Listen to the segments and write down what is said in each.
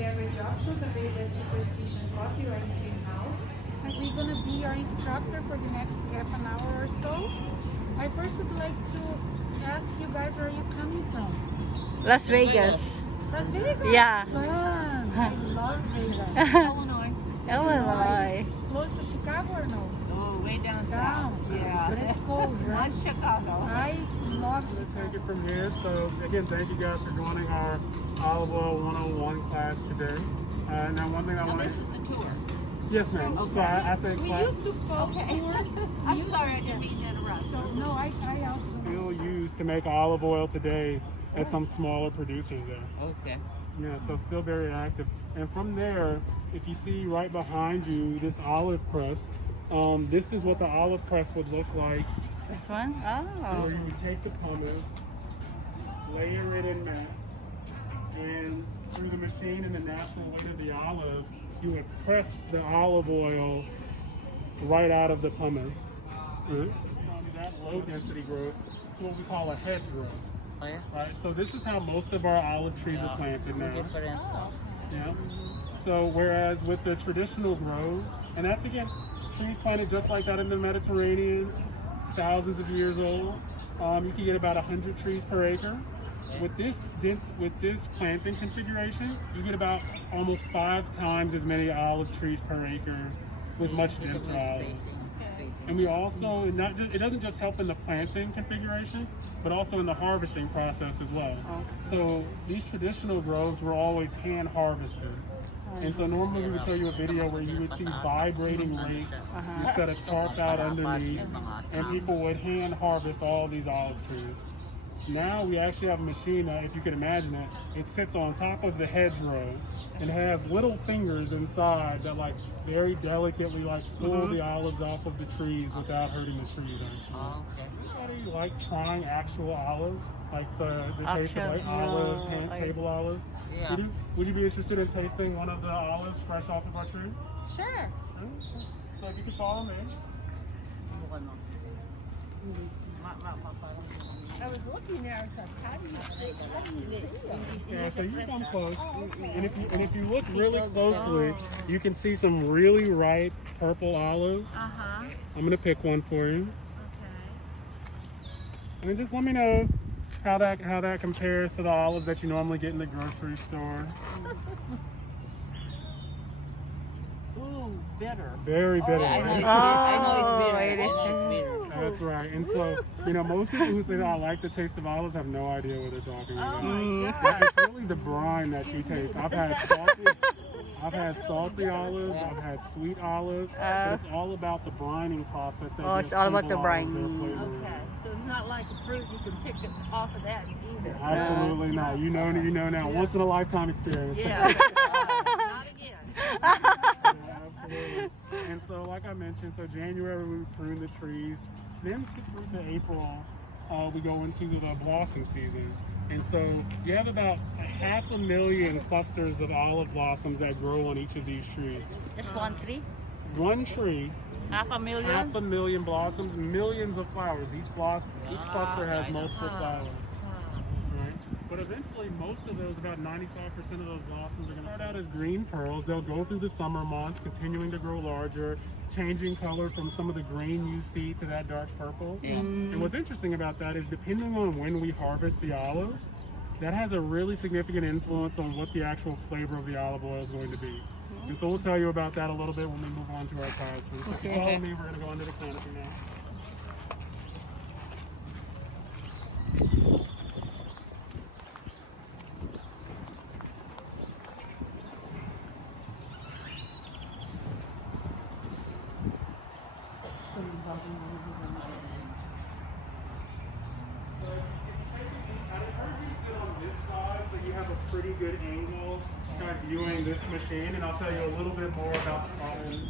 beverage options available at Superstition Coffee or anything else. Are we gonna be your instructor for the next half an hour or so? I first would like to ask you guys where are you coming from? Las Vegas. Las Vegas? Yeah. Fun. I love Vegas. Illinois. Illinois. Close to Chicago or no? Oh, way down Down. south. Yeah. But it's cold, right? Not Chicago. I love Let's take Chicago. it from here. So again, thank you guys for joining our Olive Oil 101 class today. Now one thing I Now want this is the tour. yes ma'am. Okay. So I said We class used to call Okay. tour. I'm sorry, I didn't mean to interrupt. So no, I also don't. still used to make olive oil today at some smaller producers there. Okay. Yeah, so still very active. And from there, if you see right behind you this olive press, this is what the olive press would look like. This one? Where Oh. you would take the pumice, layer it in mats, and through the machine and the natural weight of the olive, you would press the olive oil right out of the pumice. That low density growth is what we call a hedge growth. Oh, yeah? Right, so this is how most of our olive trees are planted now. Difference. Yeah. So whereas with the traditional grow, and that's again trees planted just like that in the Mediterranean, thousands of years old, you can get about 100 trees per acre. With this planting configuration, you get about almost 5 times as many olive trees per acre with much denser olives. And we also it doesn't just help in the planting configuration, but also in the harvesting process as well. So these traditional grows were always hand harvested. And so normally we would show you a video where you would see vibrating rakes, you'd set a tarp out underneath, and people would hand harvest all these olive trees. Now we actually have a machine that, if you can imagine it, it sits on top of the hedgerow and has little fingers inside that like very delicately like pull the olives off of the trees without hurting the trees. Actually. Oh, okay. Anybody like trying actual olives, like the taste of like Actual, olives, no, hand, table olives? Yeah. Would you be interested in tasting one of the olives fresh off of our tree? Sure. So if you can follow me. I was looking there, I was like, how do you see it? Yeah, so you come close, and if you look really closely, you can see some really ripe purple olives. Uh-huh. I'm gonna pick one for you, Okay. and just let me know how that compares to the olives that you normally get in the grocery store. Ooh, bitter. Very bitter. I know right? it's bitter. I know it's Oh, bitter. I know it's bitter. That's right. And so, most people who say that I like the taste of olives have no idea what they're talking about. Oh my Yeah, God. it's really the brine that you taste. I've had salty olives, I've had sweet olives, but it's all about the brining process. That Oh, gives it's all about single the olives their brine. flavor. Okay, so it's not like a fruit you can pick it off of that and eat it. Absolutely not. You know now. Once in a lifetime experience. Yeah. Not again. Yeah, absolutely. And so, like I mentioned, so January we prune the trees. Then through to April, we go into the blossom season. And so you have about 500,000 clusters of olive blossoms that grow on each of these trees. Just one tree? One tree, 500,000? 500,000 blossoms, millions of flowers. Each cluster has multiple flowers. Right? But eventually, most of those, about 95% of those blossoms are going to start out as green pearls. They'll go through the summer months, continuing to grow larger, changing color from some of the green you see to that dark purple. Yeah. And what's interesting about that is depending on when we harvest the olives, that has a really significant influence on what the actual flavor of the olive oil is going to be. And so we'll tell you about that a little bit when we move on to our classroom. So if you follow me, we're going to go under the canopy now. So you have a pretty good angle kind of viewing this machine, and I'll tell you a little bit more about the problem.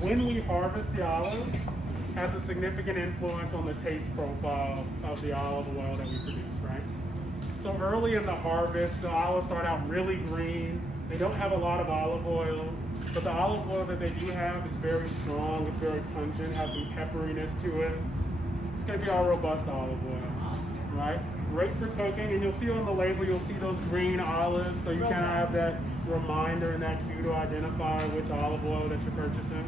When we harvest the olive, has a significant influence on the taste profile of the olive oil that we produce, right? So early in the harvest, the olives start out really green. They don't have a lot of olive oil, but the olive oil that they do have is very strong, it's very pungent, has some pepperiness to it. It's gonna be our robust olive oil, right? Great for cooking, and you'll see on the label, you'll see those green olives, so you kind of have that reminder and that cue to identify which olive oil that you're purchasing.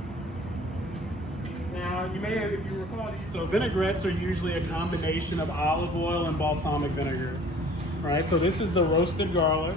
Now, you may have, if you recall, so vinaigrettes are usually a combination of olive oil and balsamic vinegar, right? So this is the roasted garlic.